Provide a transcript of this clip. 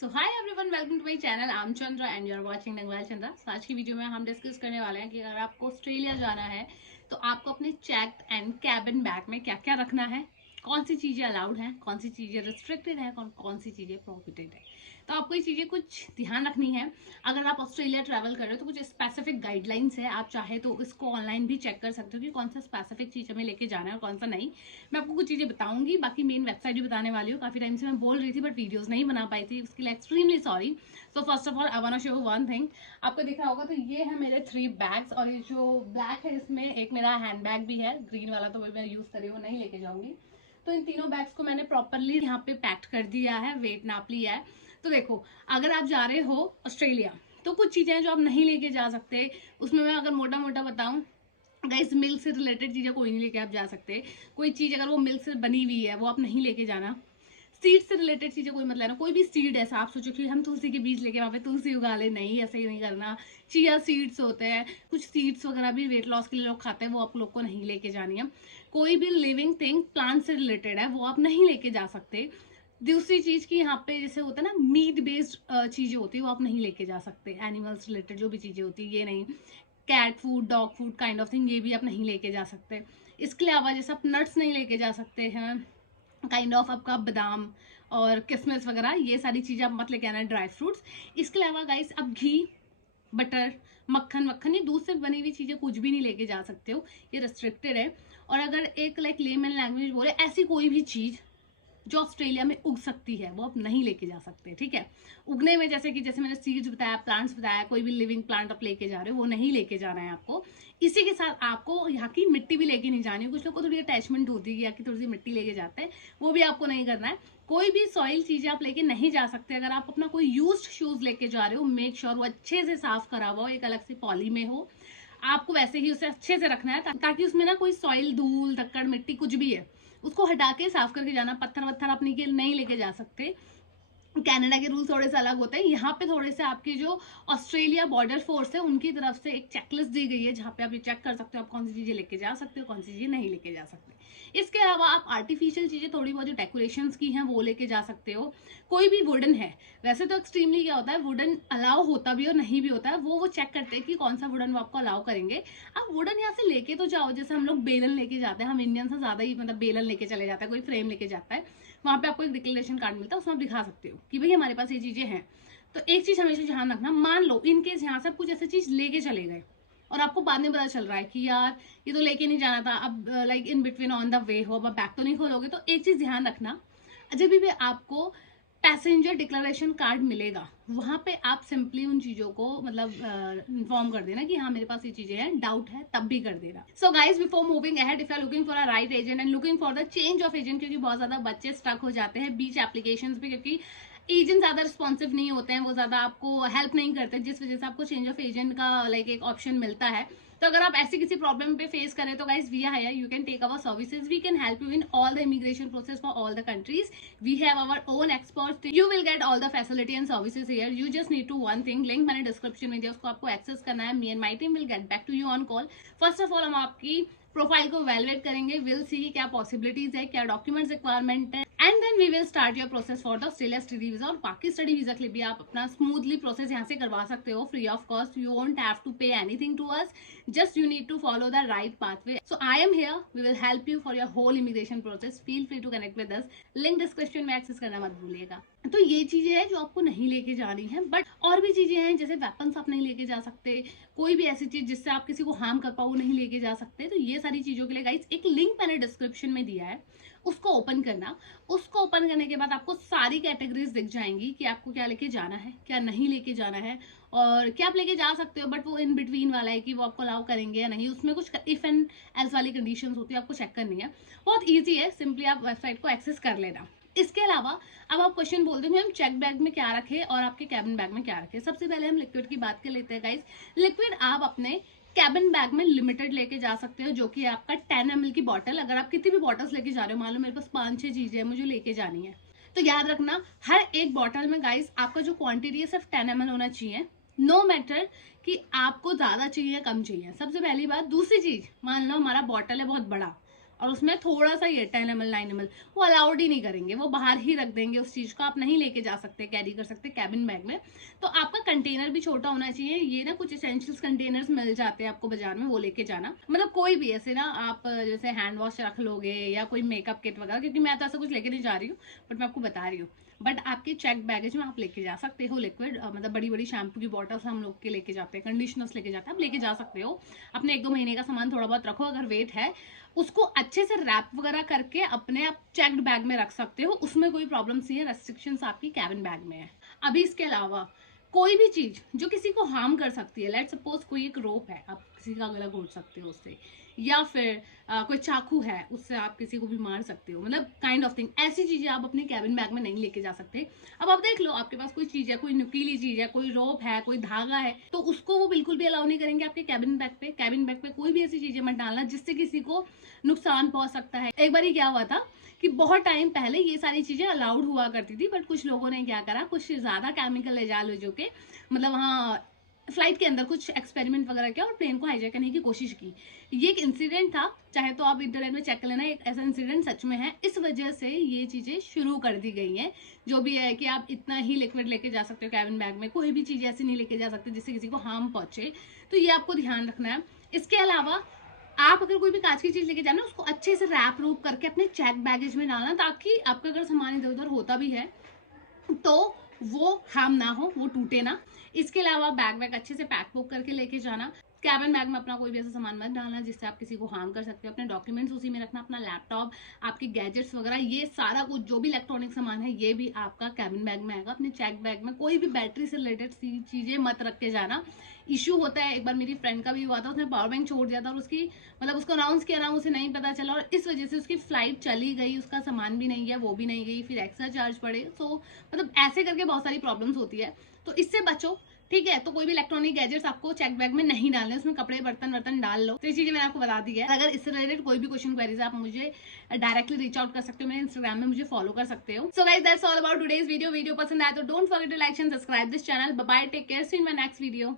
So hi everyone, welcome to my channel. I am Chandra and you are watching Nagwal Chandra. तो आज की video में हम डिस्कस करने वाले हैं कि अगर आपको ऑस्ट्रेलिया जाना है तो आपको अपने चेक एंड कैबिन बैग में क्या क्या रखना है, कौन सी चीजें अलाउड हैं, कौन सी चीजें रिस्ट्रिक्टेड है, कौन सी चीजें प्रोहिबिटेड है। तो आपको ये चीजें कुछ ध्यान रखनी है। अगर आप ऑस्ट्रेलिया ट्रैवल कर रहे हो तो कुछ स्पेसिफिक गाइडलाइंस है, आप चाहे तो इसको ऑनलाइन भी चेक कर सकते हो कि कौन सा स्पेसिफिक चीज हमें लेके जाना है और कौन सा नहीं। मैं आपको कुछ चीजें बताऊंगी, बाकी मेन वेबसाइट भी बताने वाली हूँ। काफी टाइम से मैं बोल रही थी बट वीडियोस नहीं बना पाई थी, उसके लिए extremely sorry. So first of all I want to show one thing. आपको दिख रहा होगा तो ये है मेरे 3 बैग्स, और ये जो ब्लैक है इसमें एक मेरा हैंड बैग भी है, ग्रीन वाला तो मैं यूज करी वो नहीं लेके जाऊंगी। तो इन तीनों बैग्स को मैंने प्रॉपरली यहाँ पे पैक्ड कर दिया है, वेट नाप लिया है। तो देखो, अगर आप जा रहे हो ऑस्ट्रेलिया तो कुछ चीजें जो आप नहीं लेके जा सकते, उसमें मैं अगर मोटा मोटा बताऊं, गाइस मिल्क से रिलेटेड चीजें कोई नहीं लेके आप जा सकते। कोई चीज अगर वो मिल्क से बनी हुई है वो आप नहीं लेके जाना। सीड से रिलेटेड चीजें कोई मत लेना। कोई भी सीड ऐसा आप सोचो कि हम तुलसी के बीज लेके वहां पे तुलसी उगा ले, नहीं, ऐसे ही नहीं करना। चिया सीड्स होते हैं, कुछ सीड्स वगैरह भी वेट लॉस के लिए लोग खाते हैं, वो आप लोग को नहीं लेके जानी है। कोई भी लिविंग थिंग प्लांट से रिलेटेड है वो आप नहीं लेके जा सकते। दूसरी चीज की यहाँ पे जैसे होता है ना, मीट बेस्ड चीजें होती है वो आप नहीं लेके जा सकते। एनिमल्स रिलेटेड जो भी चीजें होती है ये नहीं। Cat food, dog food kind of thing ये भी आप नहीं लेके जा सकते। इसके अलावा जैसे आप नट्स नहीं लेके जा सकते हैं, काइंड ऑफ आपका बादाम और किशमिश वगैरह ये सारी चीजें आप मत लेके आना, ड्राई फ्रूट्स। इसके अलावा गाइस आप घी, बटर, मक्खन मक्खन ये दूध से बनी हुई चीजें कुछ भी नहीं लेके जा सकते हो, ये रिस्ट्रिक्टेड है। और अगर एक लाइक लेमन लैंग्वेज बोले, ऐसी कोई भी चीज जो ऑस्ट्रेलिया में उग सकती है वो आप नहीं लेके जा सकते, ठीक है। उगने में जैसे मैंने सीड्स बताया, प्लांट्स बताया, कोई भी लिविंग प्लांट आप लेके जा रहे हो वो नहीं लेके जाना है आपको। इसी के साथ आपको यहाँ की मिट्टी भी लेके नहीं जानी है। कुछ लोग को थोड़ी अटैचमेंट होती है, यहाँ की थोड़ी सी मिट्टी लेके जाते हैं, वो भी आपको नहीं करना है। कोई भी सॉइल चीजें आप लेके नहीं जा सकते। अगर आप अपना कोई यूज्ड शूज लेके जा रहे हो, मेक श्योर वो अच्छे से साफ करा हुआ हो, एक अलग से पॉली में हो। आपको वैसे ही उसे अच्छे से रखना है ताकि उसमें ना कोई सॉइल, धूल, धक्कड़, मिट्टी कुछ भी है उसको हटा के साफ करके जाना। पत्थर वत्थर आप नहीं लेके जा सकते। कनाडा के रूल थोड़े से अलग होते हैं। यहाँ पे थोड़े से आपकी जो ऑस्ट्रेलिया बॉर्डर फोर्स है उनकी तरफ से एक चेकलिस्ट दी गई है जहाँ पे आप ये चेक कर सकते हो आप कौन सी चीजें लेके जा सकते हो, कौन सी चीजें नहीं लेके जा सकते। इसके अलावा आप आर्टिफिशियल चीजें थोड़ी बहुत जो डेकोरेशंस की हैं वो लेके जा सकते हो। कोई भी वुडन है, वैसे तो एक्सट्रीमली क्या होता है, वुडन अलाउ होता भी और नहीं भी होता है, वो चेक करते हैं कि कौन सा वुडन वो आपको अलाउ करेंगे। आप वुडन यहाँ से लेके तो जाओ, जैसे हम लोग बेलन लेके जाते हैं, हम इंडियन से ज्यादा ही मतलब बेलन लेके चले जाते हैं, कोई फ्रेम लेके जाता है, वहां पे आपको एक डिक्लेरेशन कार्ड मिलता है, उसमें आप दिखा सकते हो कि भाई हमारे पास ये चीजें हैं। तो एक चीज हमेशा ध्यान रखना, मान लो इन केस यहाँ से आप कुछ ऐसी चीज लेके चले गए और आपको बाद में पता चल रहा है कि यार ये तो लेके नहीं जाना था, अब like in between on the way हो, अब बैग तो नहीं खोलोगे, तो एक चीज ध्यान रखना, जब भी आपको पैसेंजर डिक्लेरेशन कार्ड मिलेगा वहां पे आप सिंपली उन चीजों को मतलब इन्फॉर्म कर देना कि हाँ मेरे पास ये चीजें हैं, डाउट है तब भी कर देना। So guys before moving ahead, if you are looking for a right agent and looking for the change of agent, क्योंकि बहुत ज्यादा बच्चे स्टक हो जाते हैं बीच एप्लीकेशन पे, क्योंकि एजेंट ज्यादा रिस्पॉन्सिव नहीं होते हैं, वो ज्यादा आपको हेल्प नहीं करते, जिस वजह से आपको चेंज ऑफ एजेंट का लाइक एक ऑप्शन मिलता है। तो अगर आप ऐसी किसी प्रॉब्लम पे फेस करें तो guys we are you can take our services, we can help you in all the immigration process for all the countries. We have our own expert, you will get all the facility and services here. You just need to one thing, link मैंने description में दिया, उसको आपको access करना है। Me and my team will get back to you on call. First of all हम आपकी profile को वैलिडेट करेंगे, विल सी क्या पॉसिबिलिटीज है, क्या डॉक्यूमेंट्स रिक्वायरमेंट है, and then we will start your process for the Australia study visa. और बाकी स्टडी वीजा के लिए भी आप अपना स्मूथली प्रोसेस यहाँ से करवा सकते हो free of cost. You won't have to pay anything to us, just you need to follow the right pathway. So I am here, we will help you for your whole immigration process. Feel free to connect with us, link description में access करना मत भूलिएगा। तो ये चीजें हैं जो आपको नहीं लेके जानी है, बट और भी चीजें हैं जैसे वेपन्स आप नहीं लेके जा सकते, कोई भी ऐसी चीज जिससे आप किसी को हार्म कर पाओ नहीं लेके जा सकते। तो ये सारी चीजों के लिए गाइस एक लिंक मैंने डिस्क्रिप्शन में दिया है, उसको ओपन करना। उसको ओपन करने के बाद आपको सारी कैटेगरीज दिख जाएंगी कि आपको क्या लेके जाना है, क्या नहीं लेके जाना है, और क्या आप लेके जा सकते हो, बट वो इन बिटवीन वाला है कि वो आपको अलाउ करेंगे या नहीं। उसमें कुछ इफ एंड एल्स वाली कंडीशंस होती है, आपको चेक करनी है। बहुत ईजी है, सिंपली आप वेबसाइट को एक्सेस कर लेना। इसके अलावा अब आप क्वेश्चन बोलते हैं हम चेक बैग में क्या रखे और आपके कैबिन बैग में क्या रखे। सबसे पहले हम लिक्विड की बात कर लेते हैं गाइस। लिक्विड आप अपने कैबिन बैग में लिमिटेड लेके जा सकते हो, जो कि आपका 10 ml की बॉटल। अगर आप कितनी भी बॉटल्स लेके जा रहे हो, मान लो मेरे पास 5-6 चीजें हैं मुझे लेके जानी है, तो याद रखना हर एक बॉटल में गाइस आपका जो क्वांटिटी है सिर्फ 10 ml होना चाहिए, नो मैटर कि आपको ज्यादा चाहिए या कम चाहिए। सबसे पहली बात। दूसरी चीज, मान लो हमारा बॉटल है बहुत बड़ा और उसमें थोड़ा सा ये 10 ml 9 ml वो अलाउड ही नहीं करेंगे, वो बाहर ही रख देंगे। उस चीज को आप नहीं लेके जा सकते, कैरी कर सकते कैबिन बैग में। तो आपका कंटेनर भी छोटा होना चाहिए। ये ना कुछ एसेंशियल्स कंटेनर्स मिल जाते हैं आपको बाजार में, वो लेके जाना। मतलब कोई भी ऐसे ना आप जैसे हैंड वॉश रख लोगे या कोई मेकअप किट वगैरह, क्योंकि मैं तो ऐसा कुछ लेके नहीं जा रही हूँ, बट मैं आपको बता रही हूँ। बट आपके चेक बैगेज में आप लेके जा सकते हो लिक्विड, मतलब बड़ी बड़ी शैम्पू की बॉटल्स हम लोग के लेके जाते हैं, कंडीशनर्स लेके जाते हैं, आप लेके जा सकते हो। अपने 1-2 महीने का सामान थोड़ा बहुत रखो, अगर वेट है उसको अच्छे से रैप वगैरह करके अपने आप चेक्ड बैग में रख सकते हो, उसमें कोई प्रॉब्लम नहीं है। रेस्ट्रिक्शंस आपकी कैबिन बैग में है। अभी इसके अलावा कोई भी चीज जो किसी को हार्म कर सकती है, लेट सपोज कोई एक रोप है, आप किसी का गला घोट सकते हो उससे, या फिर कोई चाकू है उससे आप किसी को भी मार सकते हो, मतलब काइंड ऑफ थिंग, ऐसी चीजें आप अपने कैबिन बैग में नहीं लेके जा सकते। अब आप देख लो आपके पास कोई चीज है, कोई नुकीली चीज है, कोई रोप है, कोई धागा है, तो उसको वो बिल्कुल भी अलाउ नहीं करेंगे आपके कैबिन बैग पे। कैबिन बैग पे कोई भी ऐसी चीजें मत डालना जिससे किसी को नुकसान पहुंच सकता है। एक बार क्या हुआ था कि बहुत टाइम पहले ये सारी चीजें अलाउड हुआ करती थी, बट कुछ लोगों ने क्या करा, कुछ ज्यादा केमिकल ले जा लो जो के मतलब वहाँ फ्लाइट के अंदर कुछ एक्सपेरिमेंट वगैरह किया और प्लेन को हाईजैक करने की कोशिश की। ये एक इंसिडेंट था, चाहे तो आप इंटरनेट में चेक कर लेना, एक ऐसा इंसिडेंट सच में है। इस वजह से ये चीजें शुरू कर दी गई हैं। जो भी है कि आप इतना ही लिक्विड लेके जा सकते हो कैबिन बैग में, कोई भी चीज ऐसी नहीं लेके जा सकते जिससे किसी को हार्म पहुंचे, तो ये आपको ध्यान रखना है। इसके अलावा आप अगर कोई भी कांच की चीज लेके जाना, उसको अच्छे से रैप रूप करके अपने चेक बैगेज में डालना, ताकि आपका अगर सामान इधर उधर होता भी है तो वो हार्म ना हो, वो टूटे ना। इसके अलावा बैग वैग अच्छे से पैक वुक करके लेके जाना। कैबिन बैग में अपना कोई भी ऐसा सामान मत डालना जिससे आप किसी को हार्म कर सकते हो। अपने डॉक्यूमेंट्स उसी में रखना, अपना लैपटॉप, आपके गैजेट्स वगैरह, ये सारा कुछ जो भी इलेक्ट्रॉनिक सामान है ये भी आपका कैबिन बैग में आएगा। अपने चेक बैग में कोई भी बैटरी से रिलेटेड चीजें मत रख के जाना। इशू होता है, एक बार मेरी फ्रेंड का भी हुआ था, उसने पावर बैंक छोड़ दिया था और उसकी मतलब उसको अनाउंस किया ना, उसे नहीं पता चला और इस वजह से उसकी फ्लाइट चली गई, उसका सामान भी नहीं गया, वो भी नहीं गई, फिर एक्स्ट्रा चार्ज पड़े। सो मतलब ऐसे करके बहुत सारी प्रॉब्लम्स होती है, तो इससे बचो। ठीक है, तो कोई भी इलेक्ट्रॉनिक गैजेट्स आपको चेक बैग में नहीं डालने, उसमें कपड़े बर्तन वर्तन डाल लो। तो ये चीजें मैंने आपको बता दी है। अगर इससे रिलेटेड कोई भी क्वेश्चन क्वेरीज आप मुझे डायरेक्टली रीच आउट कर सकते हो, मेरे इंस्टाग्राम में मुझे फॉलो कर सकते हो। So guys that's all about today's video. Video पसंद आए तो don't forget to like and subscribe this channel. Bye bye, take care, see you in my next video.